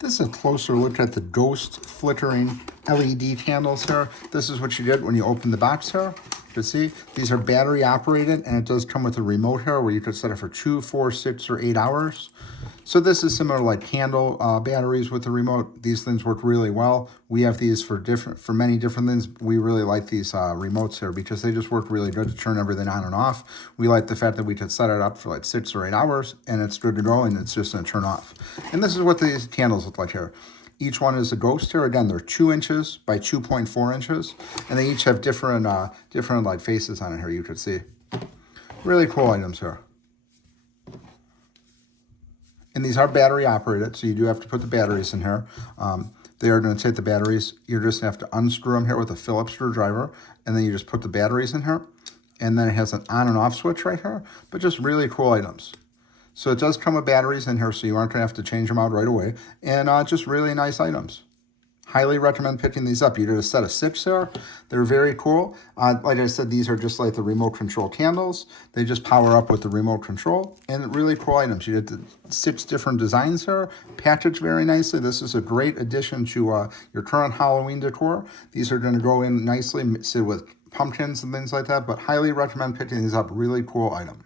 This is a closer look at the Ghost Flickering LED candles here. This is what you get when you open the box here. You can see these are battery operated, and it does come with a remote here where you could set it for 2, 4, 6, or 8 hours. So this is similar like candle batteries with the remote. These things work really well. We have these for many different things. We really like these remotes here because they just work really good to turn everything on and off. We like the fact that we could set it up for like 6 or 8 hours and it's good to go and it's just gonna turn off. And this is what these candles look like here. Each one is a ghost here. Again, they're 2 inches by 2.4 inches, and they each have different like faces on it here. You could see really cool items here. And these are battery operated, so you do have to put the batteries in here. They are going to take the batteries. You're just going to have to unscrew them here with a Phillips screwdriver, and then you just put the batteries in here. And then it has an on and off switch right here, but just really cool items. So it does come with batteries in here, so you aren't going to have to change them out right away. And just really nice items. Highly recommend picking these up. You did a set of 6 there. They're very cool. Like I said, these are just like the remote control candles. They just power up with the remote control. And really cool items. You did the 6 different designs here, packaged very nicely. This is a great addition to your current Halloween decor. These are going to go in nicely with pumpkins and things like that. But highly recommend picking these up. Really cool item.